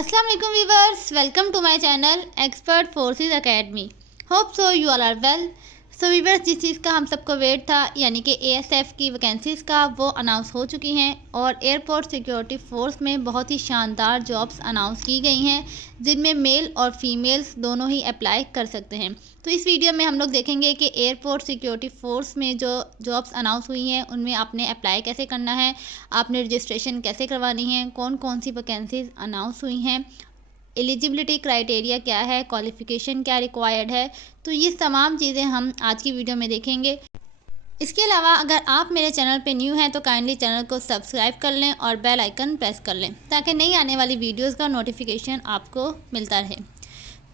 अस्सलाम वालेकुम viewers, welcome to my channel expert forces academy. Hope so you all are well. So viewers, जिस चीज़ का हम सबको वेट था यानी कि एएसएफ की वैकेंसीज़ का, वो अनाउंस हो चुकी हैं और एयरपोर्ट सिक्योरिटी फोर्स में बहुत ही शानदार जॉब्स अनाउंस की गई हैं जिनमें मेल और फीमेल्स दोनों ही अप्लाई कर सकते हैं। तो इस वीडियो में हम लोग देखेंगे कि एयरपोर्ट सिक्योरिटी फोर्स में जो जॉब्स अनाउंस हुई हैं उनमें आपने अप्लाई कैसे करना है, आपने रजिस्ट्रेशन कैसे करवानी है, कौन कौन सी वैकेंसीज़ अनाउंस हुई हैं, एलिजिबिलिटी क्राइटेरिया क्या है, क्वालिफ़िकेशन क्या रिक्वायर्ड है। तो ये तमाम चीज़ें हम आज की वीडियो में देखेंगे। इसके अलावा अगर आप मेरे चैनल पे न्यू हैं तो काइंडली चैनल को सब्सक्राइब कर लें और बेल आइकन प्रेस कर लें ताकि नई आने वाली वीडियोस का नोटिफिकेशन आपको मिलता रहे।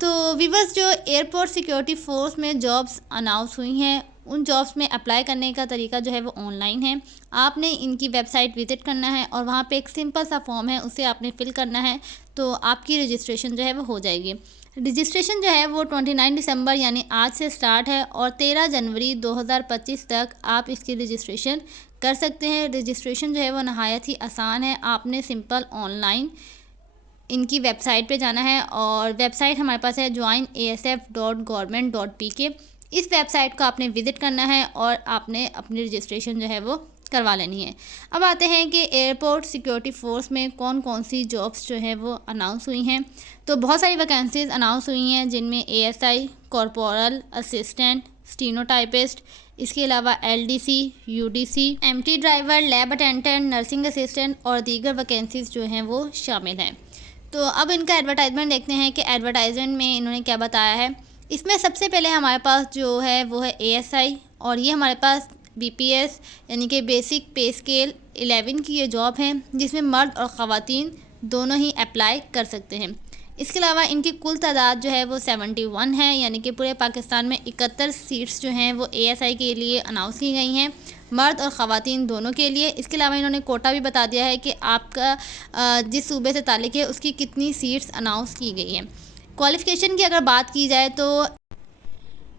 तो वीवर्स, जो एयरपोर्ट सिक्योरिटी फोर्स में जॉब्स अनाउंस हुई हैं उन जॉब्स में अप्लाई करने का तरीका जो है वो ऑनलाइन है। आपने इनकी वेबसाइट विज़िट करना है और वहाँ पे एक सिंपल सा फॉर्म है, उसे आपने फिल करना है तो आपकी रजिस्ट्रेशन जो है वो हो जाएगी। रजिस्ट्रेशन जो है वो 29 दिसंबर यानी आज से स्टार्ट है और 13 जनवरी 2025 तक आप इसकी रजिस्ट्रेशन कर सकते हैं। रजिस्ट्रेशन जो है वो नहायत ही आसान है। आपने सिंपल ऑनलाइन इनकी वेबसाइट पे जाना है और वेबसाइट हमारे पास है joinasf.government.pk। इस वेबसाइट को आपने विज़िट करना है और आपने अपनी रजिस्ट्रेशन जो है वो करवा लेनी है। अब आते हैं कि एयरपोर्ट सिक्योरिटी फोर्स में कौन कौन सी जॉब्स जो है वो अनाउंस हुई हैं। तो बहुत सारी वैकेंसीज़ अनाउंस हुई हैं जिनमें एएसआई, कॉर्पोरल असिस्टेंट, स्टीनोटाइपिस्ट, इसके अलावा LDC, UDC, MT driver, lab attendant, nursing assistant और दीगर वैकेंसीज़ जो हैं वो शामिल हैं। तो अब इनका एडवर्टाइजमेंट देखते हैं कि एडवर्टाइजमेंट में इन्होंने क्या बताया है। इसमें सबसे पहले हमारे पास जो है वो है एएसआई और ये हमारे पास बीपीएस यानी कि बेसिक पे स्केल 11 की ये जॉब है जिसमें मर्द और ख़वातीन दोनों ही अप्लाई कर सकते हैं। इसके अलावा इनकी कुल तादाद जो है वो 71 है यानी कि पूरे पाकिस्तान में 71 सीट्स जो हैं वो एएसआई के लिए अनाउंस की गई हैं, मर्द और ख़वातीन दोनों के लिए। इसके अलावा इन्होंने कोटा भी बता दिया है कि आपका जिस सूबे से ताल्लुक़ है उसकी कितनी सीट्स अनाउंस की गई हैं। क्वालिफ़िकेशन की अगर बात की जाए तो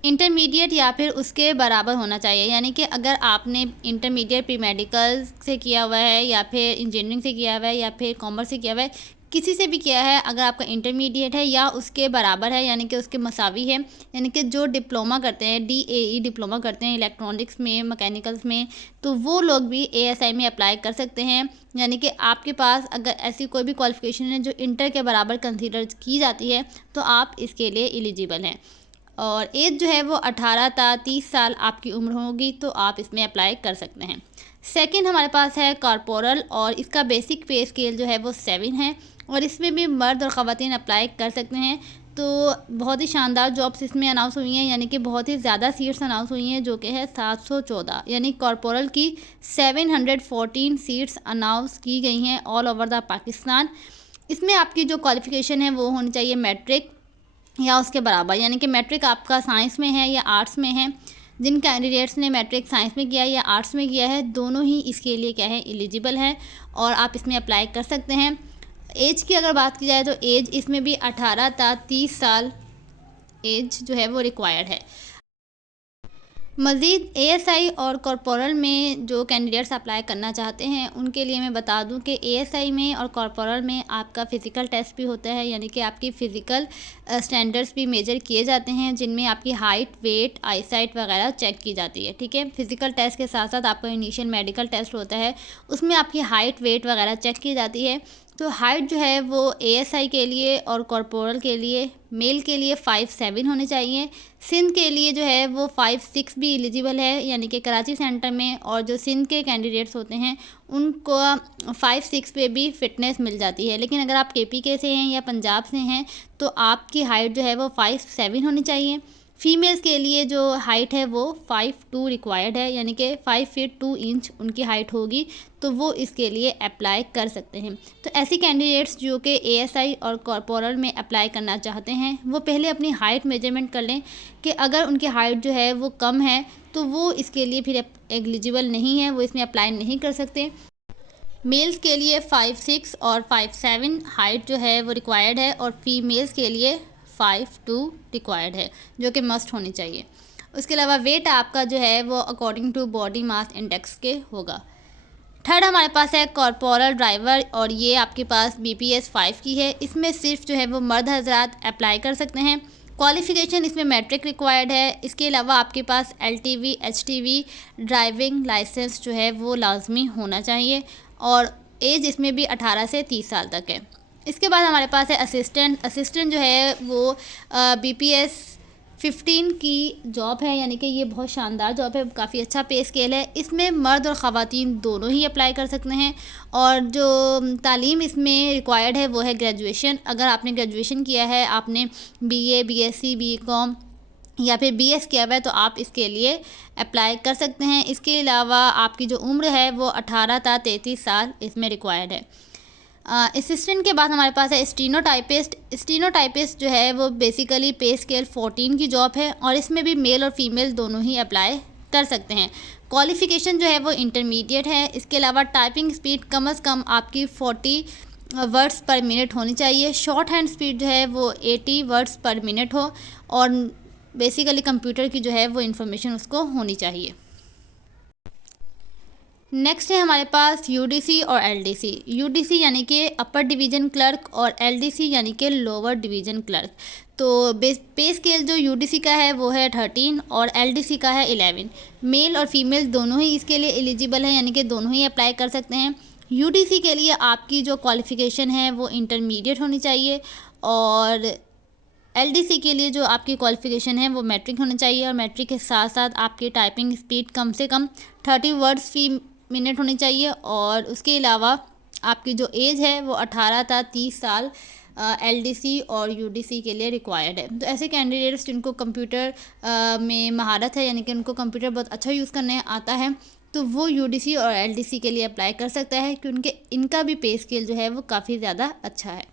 इंटरमीडिएट या फिर उसके बराबर होना चाहिए, यानी कि अगर आपने इंटरमीडिएट प्री मेडिकल से किया हुआ है या फिर इंजीनियरिंग से किया हुआ है या फिर कॉमर्स से किया हुआ है, किसी से भी किया है, अगर आपका इंटरमीडिएट है या उसके बराबर है यानी कि उसके मसावी है, यानी कि जो डिप्लोमा करते हैं, डीएई डिप्लोमा करते हैं इलेक्ट्रॉनिक्स में, मैकेनिकल्स में, तो वो लोग भी एएसआई में अप्लाई कर सकते हैं। यानी कि आपके पास अगर ऐसी कोई भी क्वालिफ़िकेशन है जो इंटर के बराबर कंसीडर की जाती है तो आप इसके लिए एलिजिबल हैं। और एज जो है वो 18 ता 30 साल आपकी उम्र होगी तो आप इसमें अप्लाई कर सकते हैं। सेकंड हमारे पास है कॉर्पोरल और इसका बेसिक पे स्केल जो है वो 7 है और इसमें भी मर्द और ख़वातीन अप्लाई कर सकते हैं। तो बहुत ही शानदार जॉब्स इसमें अनाउंस हुई हैं, यानी कि बहुत ही ज़्यादा सीट्स अनाउंस हुई हैं जो कि है 714, यानी कॉर्पोरल की 714 सीट्स अनाउंस की गई हैं ऑल ओवर द पाकिस्तान। इसमें आपकी जो क्वालिफ़िकेशन है वो होनी चाहिए मैट्रिक या उसके बराबर, यानी कि मैट्रिक आपका साइंस में है या आर्ट्स में है। जिन कैंडिडेट्स ने मैट्रिक साइंस में किया है या आर्ट्स में किया है दोनों ही इसके लिए क्या है, एलिजिबल हैं और आप इसमें अप्लाई कर सकते हैं। एज की अगर बात की जाए तो एज इसमें भी 18 ता 30 साल एज जो है वो रिक्वायर्ड है। मज़ीद एएसआई और कॉर्पोरल में जो कैंडिडेट्स अप्लाई करना चाहते हैं उनके लिए मैं बता दूं कि एएसआई में और कॉर्पोरल में आपका फ़िज़िकल टेस्ट भी होता है, यानी कि आपकी फ़िज़िकल स्टैंडर्ड्स भी मेजर किए जाते हैं जिनमें आपकी हाइट, वेट, आईसाइट वगैरह चेक की जाती है। ठीक है, फ़िज़िकल टेस्ट के साथ साथ आपका इनिशियल मेडिकल टेस्ट होता है, उसमें आपकी हाइट, वेट वगैरह चेक की जाती है। तो हाइट जो है वो एएसआई के लिए और कॉर्पोरल के लिए, मेल के लिए 5'7" होने चाहिए। सिंध के लिए जो है वो 5'6" भी एलिजिबल है, यानी कि कराची सेंटर में, और जो सिंध के कैंडिडेट्स होते हैं उनको 5'6" पे भी फ़िटनेस मिल जाती है। लेकिन अगर आप केपीके से हैं या पंजाब से हैं तो आपकी हाइट जो है वो 5'7" होनी चाहिए। फ़ीमेल्स के लिए जो हाइट है वो 5'2" रिक्वायर्ड है, यानी कि 5 फीट 2 इंच उनकी हाइट होगी तो वो इसके लिए अप्लाई कर सकते हैं। तो ऐसी कैंडिडेट्स जो कि एएसआई और कॉर्पोरल में अप्लाई करना चाहते हैं वो पहले अपनी हाइट मेजरमेंट कर लें कि अगर उनकी हाइट जो है वो कम है तो वो इसके लिए फिर एलिजिबल नहीं है, वो इसमें अप्लाई नहीं कर सकते। मेल्स के लिए 5'6" और 5'7" हाइट जो है वो रिक्वायर्ड है और फीमेल्स के लिए 5'2" रिक्वायर्ड है जो कि मस्ट होनी चाहिए। उसके अलावा वेट आपका जो है वो according to body mass index के होगा। थर्ड हमारे पास है कॉर्पोरल ड्राइवर, और ये आपके पास BPS 5 की है। इसमें सिर्फ जो है वो मर्द हजरात अप्लाई कर सकते हैं। क्वालिफ़िकेशन इसमें मैट्रिक रिक्वायर्ड है। इसके अलावा आपके पास LTV HTV ड्राइविंग लाइसेंस जो है वो लाजमी होना चाहिए, और एज इसमें भी 18 से 30 साल तक है। इसके बाद हमारे पास है असिस्टेंट जो है वो BPS 15 की जॉब है, यानी कि ये बहुत शानदार जॉब है, काफ़ी अच्छा पे स्केल है। इसमें मर्द और ख़वातीन दोनों ही अप्लाई कर सकते हैं, और जो तालीम इसमें रिक्वायर्ड है वो है ग्रेजुएशन। अगर आपने ग्रेजुएशन किया है, आपने BA BSc BCom या फिर BS किया हुआ है, तो आप इसके लिए अप्लाई कर सकते हैं। इसके अलावा आपकी जो उम्र है वो 18 था 33 साल इसमें रिक्वायर्ड है। असिस्टेंट के बाद हमारे पास है स्टीनोटाइपिस्ट जो है वो बेसिकली पे स्केल 14 की जॉब है, और इसमें भी मेल और फीमेल दोनों ही अप्लाई कर सकते हैं। क्वालिफ़िकेशन जो है वो इंटरमीडिएट है। इसके अलावा टाइपिंग स्पीड कम से कम आपकी 40 वर्ड्स पर मिनट होनी चाहिए। शॉर्ट हैंड स्पीड जो है वो 80 वर्ड्स पर मिनट हो, और बेसिकली कंप्यूटर की जो है वो इन्फॉर्मेशन उसको होनी चाहिए। नेक्स्ट है हमारे पास UDC और LDC। UDC यानी कि अपर डिवीज़न क्लर्क, और LDC यानी कि लोअर डिवीज़न क्लर्क। तो पे स्केल जो UDC का है वो है 13 और LDC का है 11। मेल और फीमेल दोनों ही इसके लिए एलिजिबल है, यानी कि दोनों ही अप्लाई कर सकते हैं। UDC के लिए आपकी जो क्वालिफ़िकेशन है वो इंटरमीडिएट होनी चाहिए, और LDC के लिए जो आपकी क्वालिफ़िकेशन है वो मैट्रिक होना चाहिए, और मैट्रिक के साथ साथ आपकी टाइपिंग स्पीड कम से कम 30 वर्ड्स फी मिनट होनी चाहिए, और उसके अलावा आपकी जो एज है वो 18 था 30 साल LDC और UDC के लिए रिक्वायर्ड है। तो ऐसे कैंडिडेट्स जिनको कंप्यूटर में महारत है, यानी कि उनको कंप्यूटर बहुत अच्छा यूज़ करने आता है, तो वो UDC और LDC के लिए अप्लाई कर सकता है, क्योंकि इनका भी पे स्केल जो है वो काफ़ी ज़्यादा अच्छा है।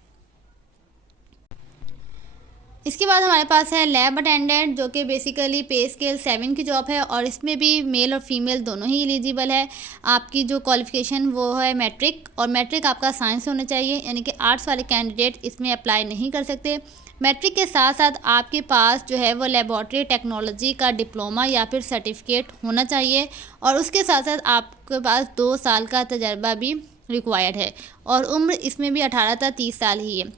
इसके बाद हमारे पास है लैब अटेंडेंट, जो कि बेसिकली पे स्केल 7 की जॉब है, और इसमें भी मेल और फीमेल दोनों ही एलिजिबल है। आपकी जो क्वालिफ़िकेशन वो है मैट्रिक, और मैट्रिक आपका साइंस होना चाहिए, यानी कि आर्ट्स वाले कैंडिडेट इसमें अप्लाई नहीं कर सकते। मैट्रिक के साथ साथ आपके पास जो है वो लेबॉर्ट्री टेक्नोलॉजी का डिप्लोमा या फिर सर्टिफिकेट होना चाहिए, और उसके साथ साथ आपके पास 2 साल का तजर्बा भी रिक्वायर्ड है, और उम्र इसमें भी 18 था 30 साल ही है।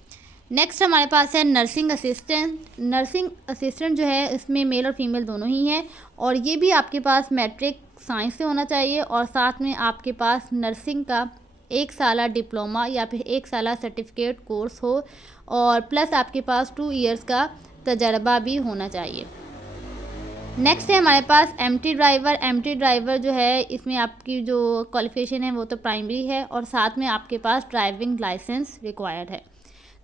नेक्स्ट हमारे पास है नर्सिंग असिस्टेंट जो है इसमें मेल और फीमेल दोनों ही हैं, और ये भी आपके पास मैट्रिक साइंस से होना चाहिए, और साथ में आपके पास नर्सिंग का 1 साल डिप्लोमा या फिर 1 साल सर्टिफिकेट कोर्स हो, और प्लस आपके पास 2 इयर्स का तजर्बा भी होना चाहिए। नेक्स्ट है हमारे पास एमटी ड्राइवर जो है इसमें आपकी जो क्वालिफिकेशन है वो तो प्राइमरी है, और साथ में आपके पास ड्राइविंग लाइसेंस रिक्वायर्ड है।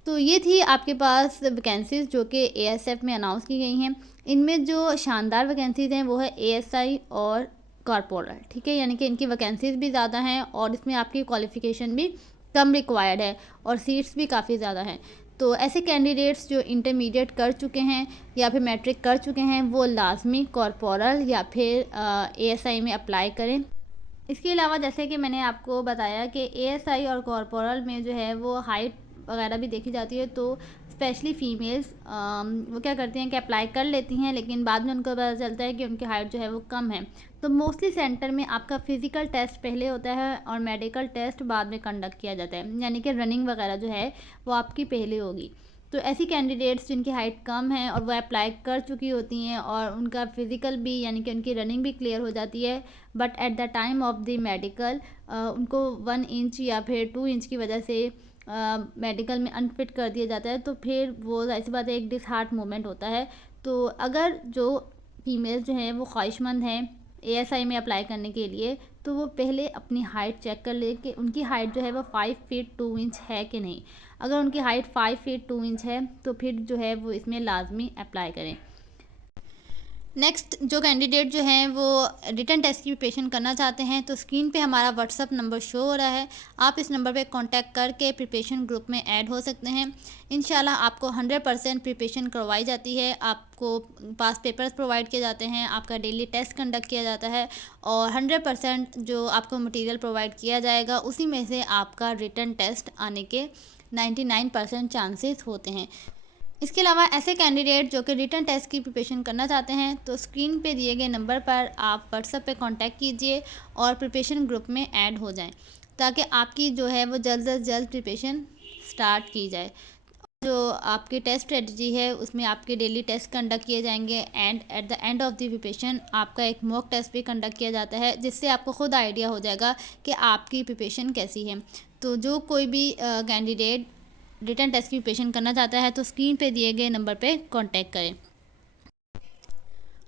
तो ये थी आपके पास वैकेंसीज़ जो कि ASF में अनाउंस की गई हैं। इनमें जो शानदार वैकेंसीज़ हैं वो है ASI और कॉर्पोरल, ठीक है, यानी कि इनकी वैकेंसीज़ भी ज़्यादा हैं, और इसमें आपकी क्वालिफ़िकेशन भी कम रिक्वायर्ड है, और सीट्स भी काफ़ी ज़्यादा हैं। तो ऐसे कैंडिडेट्स जो इंटरमीडिएट कर चुके हैं या फिर मैट्रिक कर चुके हैं, वो लाजमी कॉर्पोरल या फिर ASI में अप्लाई करें। इसके अलावा जैसे कि मैंने आपको बताया कि ASI और कॉर्पोरल में जो है वो हाइट वगैरह भी देखी जाती है, तो स्पेशली फ़ीमेल्स वो क्या करती हैं कि अप्लाई कर लेती हैं, लेकिन बाद में उनको पता चलता है कि उनकी हाइट जो है वो कम है। तो मोस्टली सेंटर में आपका फ़िज़िकल टेस्ट पहले होता है और मेडिकल टेस्ट बाद में कंडक्ट किया जाता है, यानी कि रनिंग वगैरह जो है वो आपकी पहले होगी। तो ऐसी कैंडिडेट्स जिनकी हाइट कम है और वो अप्लाई कर चुकी होती हैं, और उनका फ़िज़िकल भी यानी कि उनकी रनिंग भी क्लियर हो जाती है, but at the time of the medical उनको 1 इंच या फिर 2 इंच की वजह से मेडिकल में अनफिट कर दिया जाता है, तो फिर वो ज़ाहिर सी बात है एक डिसहार्ट मोमेंट होता है। तो अगर जो फीमेल्स जो हैं वो ख्वाहिशमंद हैं ASI में अप्लाई करने के लिए, तो वो पहले अपनी हाइट चेक कर ले कि उनकी हाइट जो है वो 5 फीट 2 इंच है कि नहीं। अगर उनकी हाइट 5 फीट 2 इंच है तो फिर जो है वो इसमें लाजमी अप्लाई करें। नेक्स्ट जो कैंडिडेट जो हैं वो रिटन टेस्ट की प्रिपरेशन करना चाहते हैं, तो स्क्रीन पे हमारा व्हाट्सअप नंबर शो हो रहा है, आप इस नंबर पे कांटेक्ट करके प्रिपरेशन ग्रुप में ऐड हो सकते हैं। इंशाल्लाह आपको 100% प्रिपरेशन करवाई जाती है, आपको पास पेपर्स प्रोवाइड किए जाते हैं, आपका डेली टेस्ट कंडक्ट किया जाता है, और 100% जो आपको मटीरियल प्रोवाइड किया जाएगा उसी में से आपका रिटन टेस्ट आने के 99% चांसेस होते हैं। इसके अलावा ऐसे कैंडिडेट जो कि रिटन टेस्ट की प्रिपरेशन करना चाहते हैं तो स्क्रीन पे दिए गए नंबर पर आप व्हाट्सएप पे कांटेक्ट कीजिए और प्रिपरेशन ग्रुप में ऐड हो जाएं, ताकि आपकी जो है वो जल्द से जल्द प्रिपरेशन स्टार्ट की जाए। जो आपकी टेस्ट स्ट्रेटजी है उसमें आपके डेली टेस्ट कंडक्ट किए जाएंगे and at the end of the preparation आपका एक मॉक टेस्ट भी कंडक्ट किया जाता है, जिससे आपको खुद आइडिया हो जाएगा कि आपकी प्रिपरेशन कैसी है। तो जो कोई भी कैंडिडेट रिटन टेस्ट की प्रिपरेशन करना चाहता है तो स्क्रीन पे दिए गए नंबर पे कांटेक्ट करें।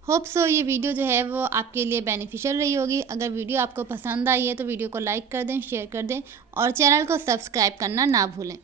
होप सो ये वीडियो जो है वो आपके लिए बेनिफिशियल रही होगी। अगर वीडियो आपको पसंद आई है तो वीडियो को लाइक कर दें, शेयर कर दें और चैनल को सब्सक्राइब करना ना भूलें।